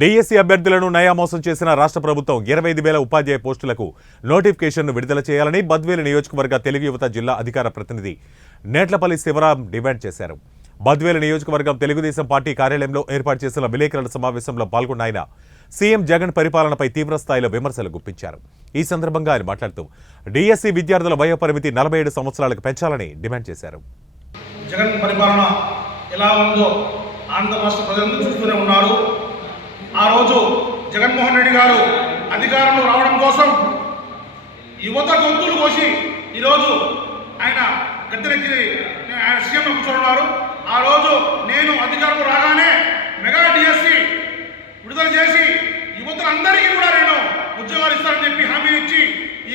DSC అభ్యర్థులను నయామోసం చేసిన రాష్ట్ర ప్రభుత్వం 25,000 ఉపాధ్యాయ పోస్టులకు నోటిఫికేషన్ను విడుదల చేయాలని బద్వేలు నియోజకవర్గ తెలుగు యువత జిల్లా అధికార ప్రతినిధి నేట్లపల్లి శివరాం డిమాండ్ చేశారు. బద్వేలు నియోజకవర్గం తెలుగుదేశం పార్టీ కార్యాలయంలో ఏర్పాటు చేసిన విలేకరుల సమావేశంలో పాల్గొన్న ఆయన సీఎం జగన్ పరిపాలనపై తీవ్రస్థాయిలో విమర్శలు గుప్పించారు. ఈ సందర్భంగా ఆయన మాట్లాడుతూ డిఎస్సి విద్యార్థుల వయోపరిమితి 47 సంవత్సరాలకు పెంచాలని డిమాండ్ చేశారు. జగన్ పరిపాలన ఎలా ఉందో ఆంధ్ర రాష్ట్ర ప్రజలందరూ చూస్తూనే ఉన్నారు. ఆ రోజు జగన్మోహన్ రెడ్డి గారు అధికారంలో రావడం కోసం యువత గొంతులు కోసి ఈరోజు ఆయన గద్దెనెక్కి ఆయన సీఎం కూర్చోన్నారు. ఆ రోజు నేను అధికారంలో రాగానే మెగా డిఎస్సి విడుదల చేసి యువతలందరికీ కూడా నేను ఉద్యోగాలు ఇస్తానని చెప్పి హామీ ఇచ్చి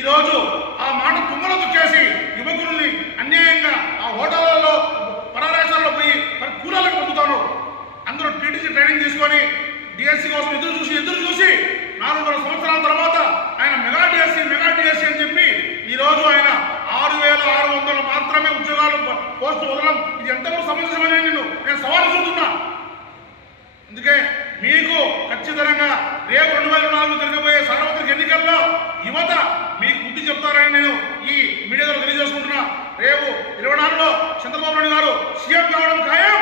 ఈరోజు ఆ మాట తుమ్మలో తొక్కేసి యువకుల్ని అన్యాయంగా ఆ హోటళ్లలో పరారాశాలలో పోయి మరి కూలాలకు పొందుతాను. అందరూ టీటీసీ ట్రైనింగ్ తీసుకొని డిఎస్సి కోసం ఎదురు చూసి 4 సంవత్సరాల తర్వాత ఆయన మెగా డిఎస్సి అని చెప్పి ఈరోజు ఆయన 6,600 మాత్రమే ఉద్యోగాలు పోస్టులు వదలడం ఇది ఎంతవరకు సమంజసమని నేను సవాలు చూస్తున్నా. అందుకే మీకు ఖచ్చితంగా రేపు 2024 జరగబోయే సార్వత్రిక ఎన్నికల్లో యువత మీకు బుద్ధి చెప్తారని నేను ఈ మీడియా ద్వారా తెలియజేసుకుంటున్నా. రేపు 24లో చంద్రబాబు నాయుడు గారు సీఎం కావడం ఖాయం.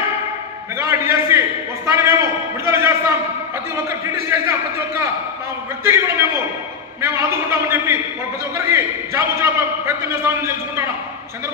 మెగా డిఎస్సి వస్తానే మేము విడుదల చేస్తాం. ప్రతి ఒక్క టీటీసీ చేసిన ప్రతి ఒక్క వ్యక్తికి కూడా మేము ఆదుకుంటామని చెప్పి ప్రతి ఒక్కరికి జాబ్ ప్రయత్నం చేస్తామని తెలుసుకుంటాను. చంద్రబాబు